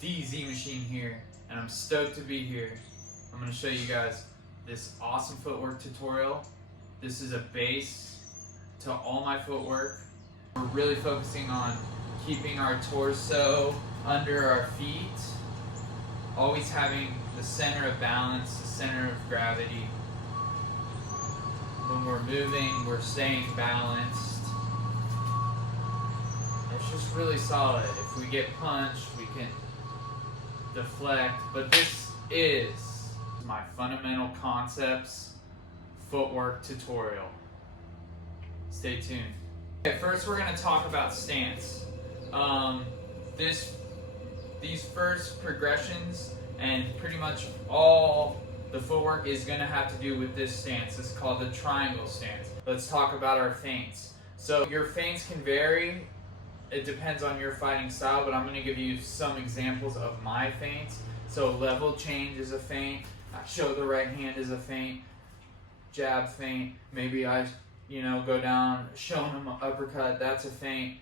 DZ Machine here, and I'm stoked to be here. I'm going to show you guys this awesome footwork tutorial. This is a base to all my footwork. We're really focusing on keeping our torso under our feet, always having the center of balance, the center of gravity. When we're moving, we're staying balanced. It's just really solid. If we get punched, we can deflect, but this is my fundamental concepts footwork tutorial. Stay tuned. Okay, first we're going to talk about stance. These first progressions and pretty much all the footwork is going to have to do with this stance. It's called the triangle stance. Let's talk about our feints. So your feints can vary. It depends on your fighting style, but I'm going to give you some examples of my feints. So level change is a feint. Show the right hand is a feint. Jab feint. Maybe I go down, showing them an uppercut. That's a feint.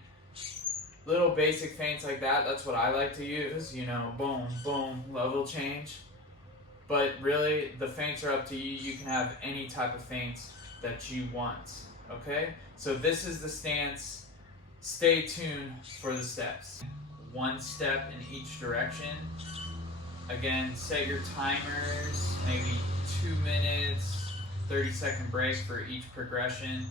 Little basic feints like that. That's what I like to use. Boom, boom, level change. But really, the feints are up to you. You can have any type of feints that you want. Okay? So this is the stance. Stay tuned for the steps. One step in each direction. Again, set your timers, maybe 2 minutes, 30-second break for each progression.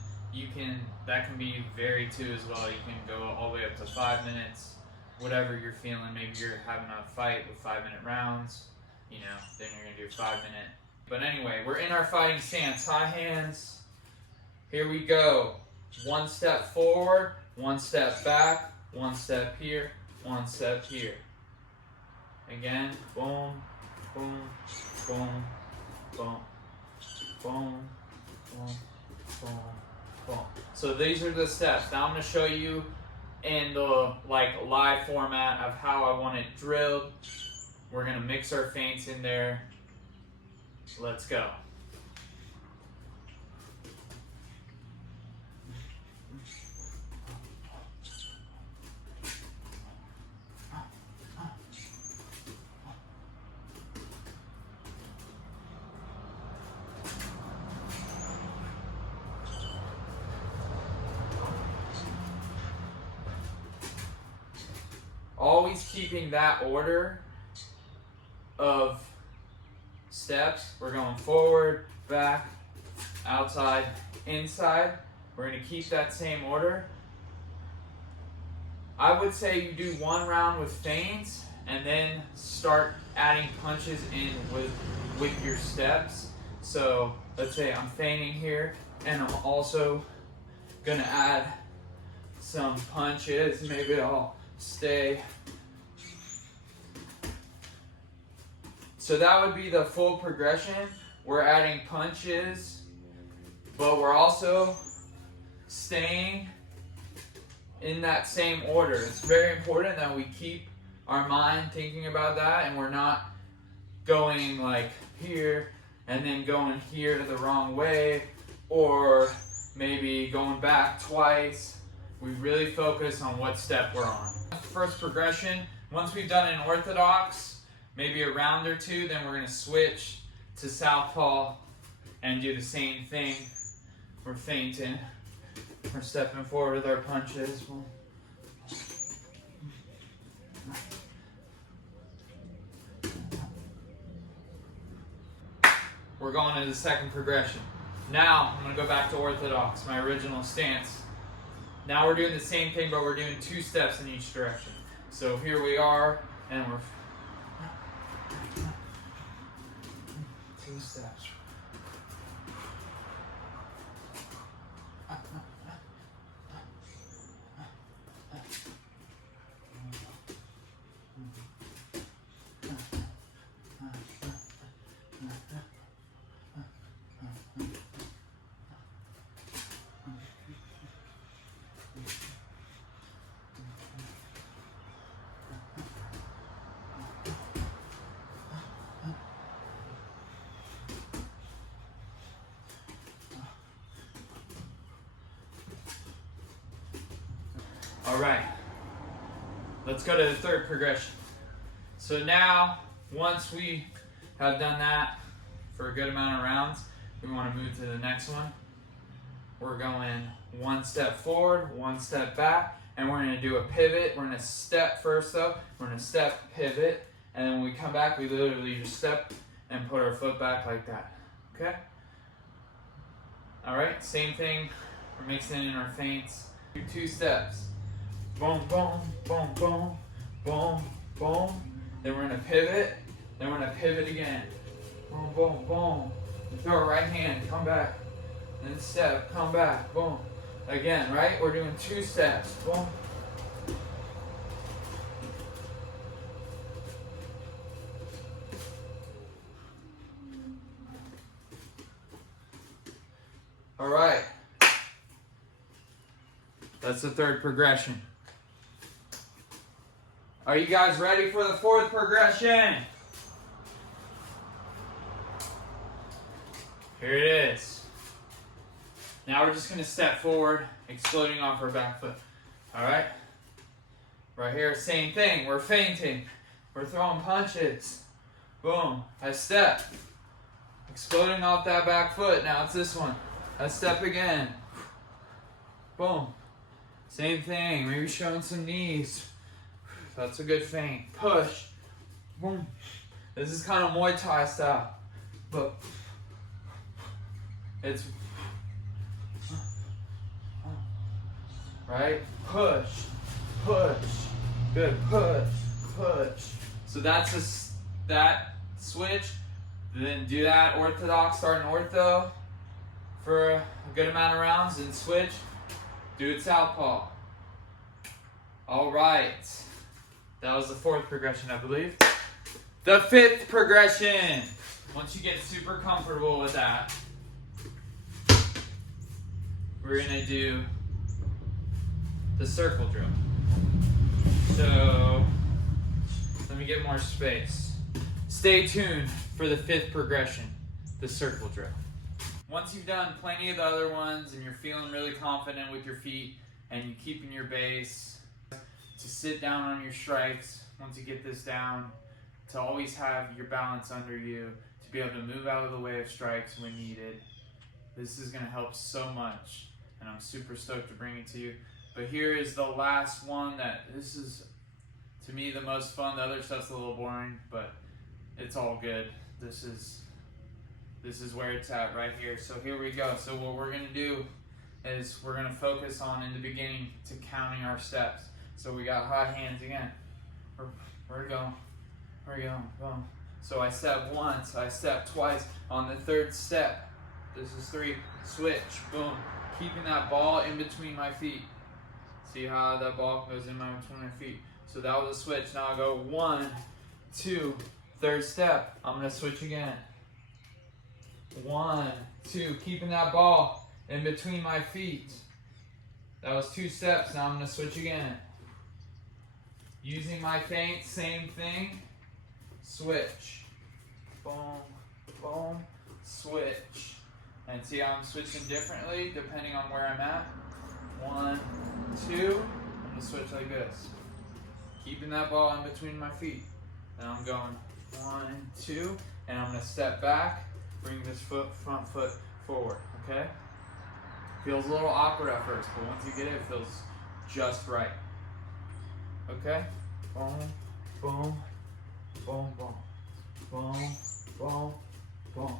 That can be varied too as well. You can go all the way up to 5 minutes, whatever you're feeling. Maybe you're having a fight with 5-minute rounds, then you're gonna do 5 minute. But anyway, we're in our fighting stance. High hands. Here we go. One step forward, one step back, one step here, one step here. Again, boom, boom, boom, boom, boom, boom, boom, boom. So these are the steps. Now I'm going to show you in the live format of how I want it drilled. We're going to mix our feints in there. Let's go. Always keeping that order of steps. We're going forward, back, outside, inside. We're going to keep that same order. I would say you do one round with feints and then start adding punches in with your steps. So let's say I'm feinting here and I'm also going to add some punches. Maybe I'll stay. So that would be the full progression. We're adding punches, but we're also staying in that same order. It's very important that we keep our mind thinking about that and we're not going like here and then going here the wrong way, or maybe going back twice. We really focus on what step we're on. First progression, once we've done an orthodox, maybe a round or two, then we're going to switch to southpaw and do the same thing. We're feinting. We're stepping forward with our punches. We're going to the second progression. Now, I'm going to go back to orthodox, my original stance. Now we're doing the same thing, but we're doing 2 steps in each direction. So here we are, and we're 2 steps. All right, let's go to the third progression. So now, once we have done that for a good amount of rounds, we want to move to the next one. We're going one step forward, one step back, and we're going to do a pivot. We're going to step first though. We're going to step, pivot, and then when we come back, we literally just step and put our foot back like that. Okay? All right, same thing. We're mixing in our feints. Do 2 steps. Boom, boom, boom, boom, boom, boom. Then we're gonna pivot. Then we're gonna pivot again. Boom, boom, boom. Throw our right hand, come back. Then step, come back, boom. Again, right? We're doing 2 steps. Boom. All right. That's the 3rd progression. Are you guys ready for the 4th progression? Here it is. Now we're just going to step forward, exploding off our back foot. All right? Right here, same thing. We're feinting. We're throwing punches. Boom. I step. Exploding off that back foot. Now it's this one. I step again. Boom. Same thing. Maybe showing some knees. That's a good feint. Push. Boom. This is kind of Mauy Thai style. But it's right? Push. Push. Good. Push. Push. So that's that switch. Then do that orthodox, starting ortho for a good amount of rounds, then switch. Do it southpaw. All right. That was the 4th progression, I believe. The 5th progression. Once you get super comfortable with that, we're gonna do the circle drill. So, let me get more space. Stay tuned for the 5th progression, the circle drill. Once you've done plenty of the other ones and you're feeling really confident with your feet and you're keeping your base, to sit down on your strikes, once you get this down, to always have your balance under you, to be able to move out of the way of strikes when needed. This is going to help so much, and I'm super stoked to bring it to you. But here is the last one this is, to me, the most fun. The other stuff's a little boring, but it's all good. This is where it's at right here. So here we go. So what we're going to do is we're going to focus on, in the beginning, to counting our steps. So we got high hands again. We're going. Boom. So I step once, I step twice. On the 3rd step, this is 3, switch, boom. Keeping that ball in between my feet. See how that ball goes in between my feet. So that was a switch. Now I go 1, 2, 3rd step. I'm gonna switch again. 1, 2, keeping that ball in between my feet. That was 2 steps. Now I'm gonna switch again. Using my feint, same thing. Switch. Boom, boom, switch. And see how I'm switching differently depending on where I'm at. 1, 2. I'm gonna switch like this. Keeping that ball in between my feet. Now I'm going 1, 2, and I'm gonna step back, bring this front foot forward, okay? Feels a little awkward at first, but once you get it, it feels just right. Okay? Boom, boom, boom, boom, boom, boom, boom, boom.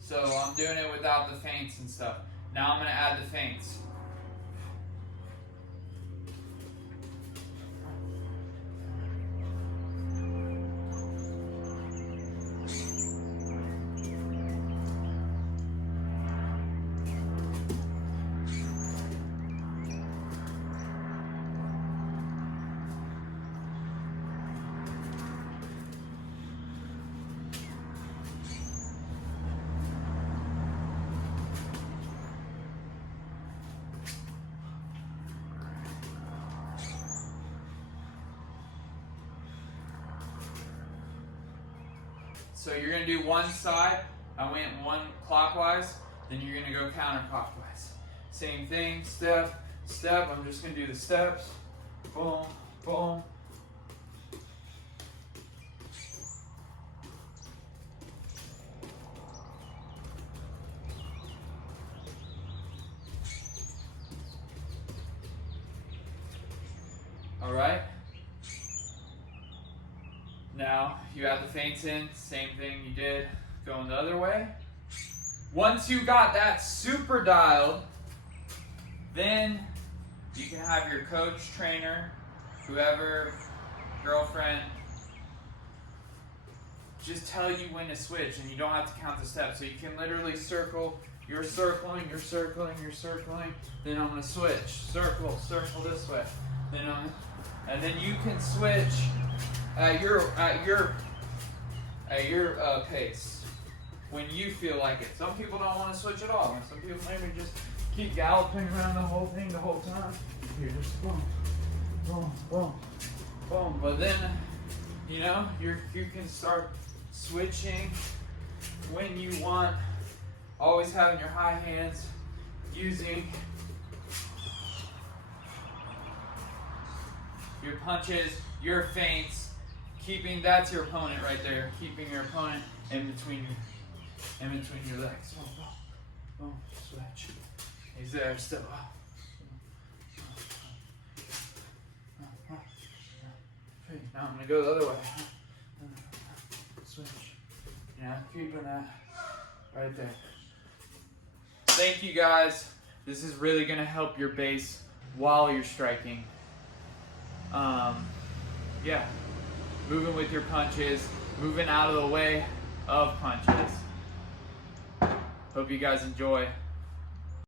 So I'm doing it without the feints and stuff. Now I'm gonna add the feints. So you're gonna do one side. I went one clockwise, then you're gonna go counterclockwise. Same thing, step, step. I'm just gonna do the steps. Boom, boom. All right. Now you add the feints in, same thing you did going the other way. Once you got that super dialed, then you can have your coach, trainer, whoever, girlfriend, just tell you when to switch, and you don't have to count the steps. So you can literally circle, you're circling, you're circling, you're circling, then I'm gonna switch, circle, circle this way, then and then you can switch at your pace when you feel like it. Some people don't want to switch at all, and some people maybe just keep galloping around the whole thing the whole time. You're just boom, boom, boom, boom. But then, you know, you can start switching when you want. Always having your high hands, using your punches, your feints, keeping, that's your opponent right there, keeping your opponent in between your legs. Boom, boom, boom, switch. He's there still. Now I'm gonna go the other way. Switch. Yeah, keeping that right there. Thank you guys. This is really gonna help your base while you're striking. Yeah, moving with your punches, moving out of the way of punches. Hope you guys enjoy.